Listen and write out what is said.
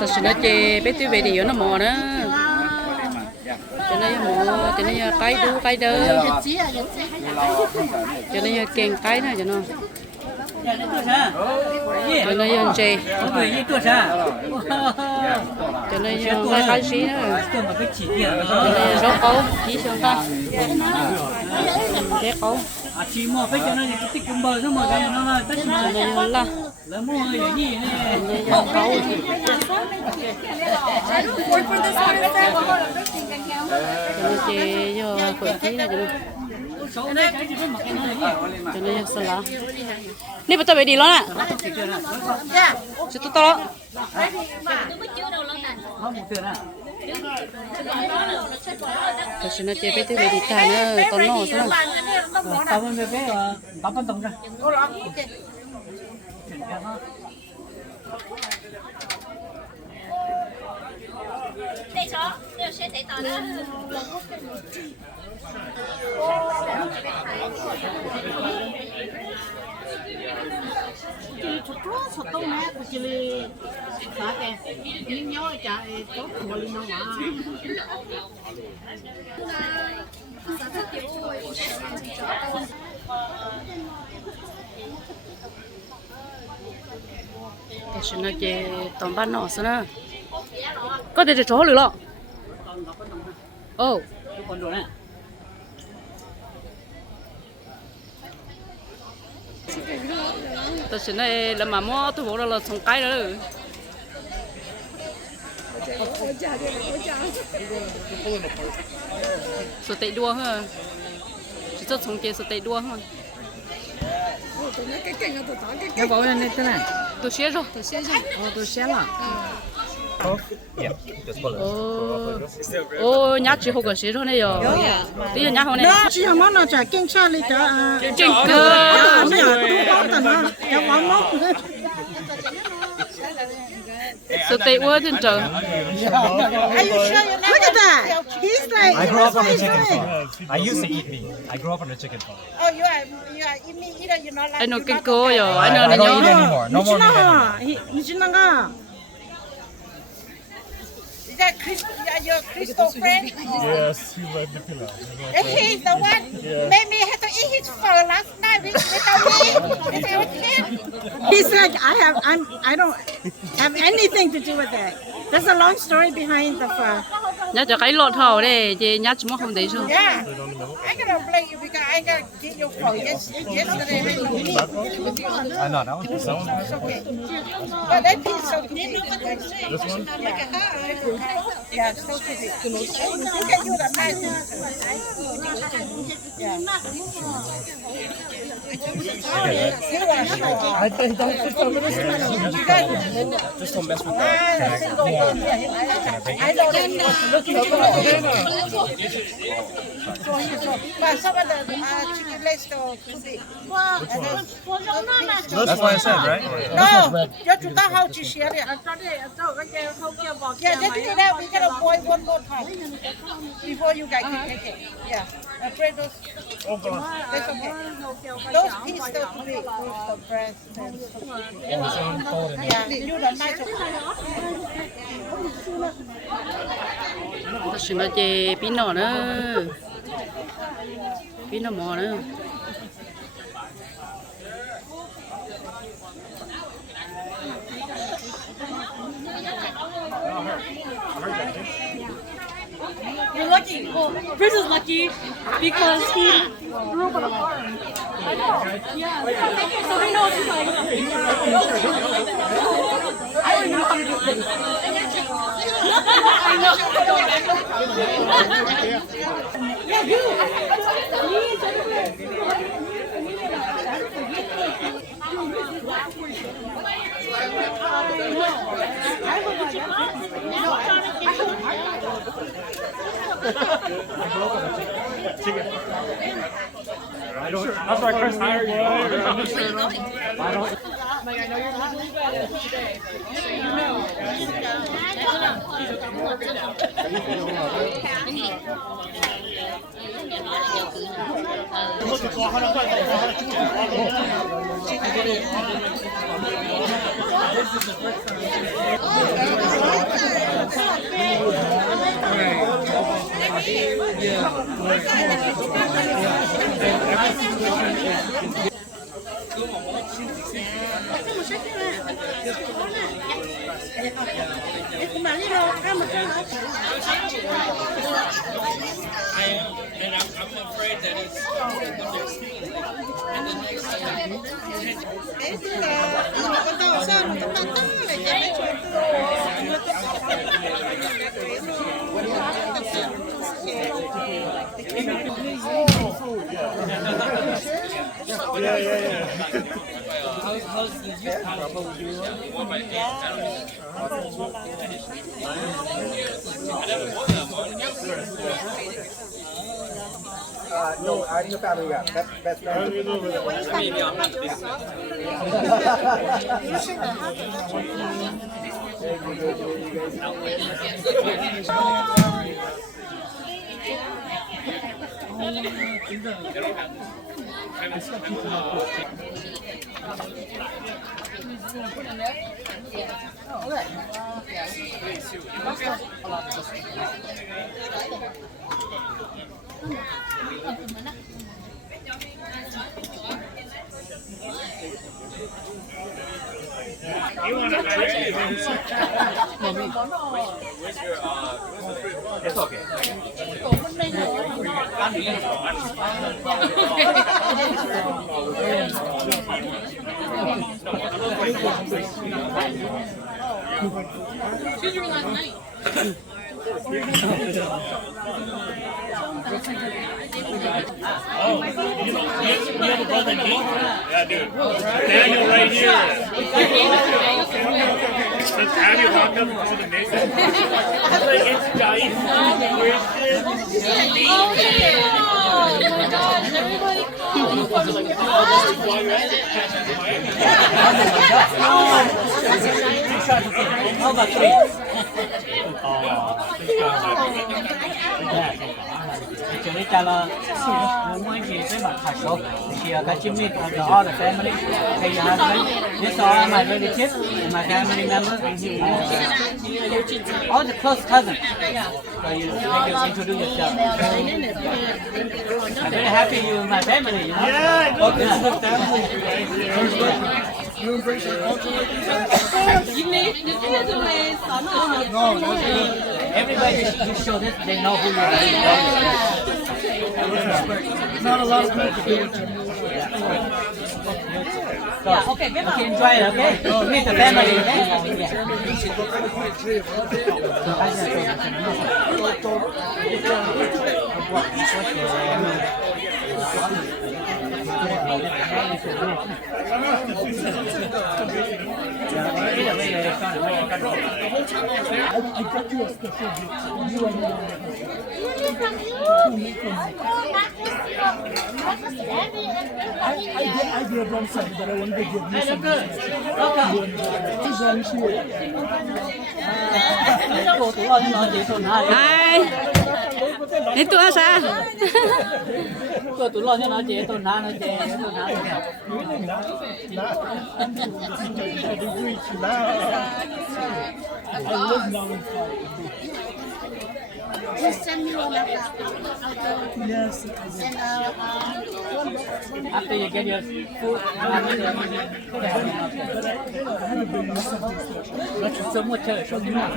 thật sự nó chê bé tiêu về thì nó mò nữa cho nên mò cho nên cái đu cái đơ cho nên kèn cái nữa cho nó cho nên chê cho nên cái xí nữa cho nên rau câu chỉ xong ta để câu chỉ mua phải cho nó tích cơm bơ nó mà nó tất cho nên là là mua cái gì này câu cho nên chê cho quỷ khí này cho nên sao lá nè bắt đầu về đi lo nè chứ tôi to cái chuyện nó chơi bé từ về đi ta nữa to nọ sao tao bên bé tao bên tổng ra đây chó đều sẽ thấy tao nữa chỉ chụp đó sốt tông nè, chỉ là sao cái những nhau chạy tốt của linh nó mà. cái chuyện nó chơi toàn ban nọ sao nữa có thể chó lửa lọ ô tôi xin này là mà mua tôi bảo là xong cái đó số tệ đua hả chỉ cho xong kia số tệ đua hả cái bảo này thế này tôi xé rồi tôi xé là ô nhá chỉ học cái xé rồi này rồi bây giờ nhá học này chỉ là món nào chả kinh xa lấy cho kinh cơ bây giờ tôi bảo tao nó cho món mốc số tệ quá thiên trời look at that he's like I grew up on a chicken farm. I used to eat meat. I grew up on a chicken farm. oh you are eating either you not like anh nói kinh cơ rồi anh I nói don't eat nhá anymore. No more meat anymore. 이진아가 Is that your Crystal friend? Yes, he led the pillar. He's the one made me have to eat his fur last night without him. He's like, I don't have anything to do with it. There's a long story behind the fur. nhá cho cái lọt thầu đây chị nhá chỉ mua không thấy chưa Yeah, I gotta blame you because I gotta get your fur yesterday. I know that was It's okay. But that piece so pretty. This one? Yeah, so pretty. You can use a knife. Yeah. I think that's just over this one. just don't mess with that. I know that he wants to look into it. But some of the chicken legs are too big. That's what I said, right? No, you got how to share it. Yeah, just do that. We gotta boil one more time before you guys can take it. Yeah, afraid those. Oh, God. That's okay. Those pieces are too big. The breast and yeah, you the nice. tôi xin nói chị pin nọ nữa pin nọ mò nữa You're lucky. Chris is lucky because he grew up on a farm. I know. Yeah. So he knows he's like. I don't even know how to do this. I know. Yeah, you. I don't. That's why Chris hired you. I don't. Like I know you're not really bad at it today, so you know. Yeah. And I'm afraid that it's what they're stealing. And the next time, how's the youth council No, I'm your family. That's You want to hide it? It's okay. Choose your last night. Oh, you have a brother named? Yeah, dude. Daniel right here. Let's have you walk up to the Nathan. Like, it's Caij. Oh my gosh, everybody how about three? Chúng ta cho là mỗi người với mặt hạt số thì cái chim này còn all the family thì this all my relatives my family members all the close cousins so you introduce yourself I'm very happy you my family you know? Yeah, I this is a family. You embrace your culture like everybody you show this, they know who you are. Not a lot of people do it. So, okay, enjoy it, okay? Meet the family, okay? I did one side, but I wanted to give you some. Hai. Itu asa. Tôi tụi lo cho nó chị tôi nó chị tôi nó Just send me one of that. Yes. after you get your food so much so much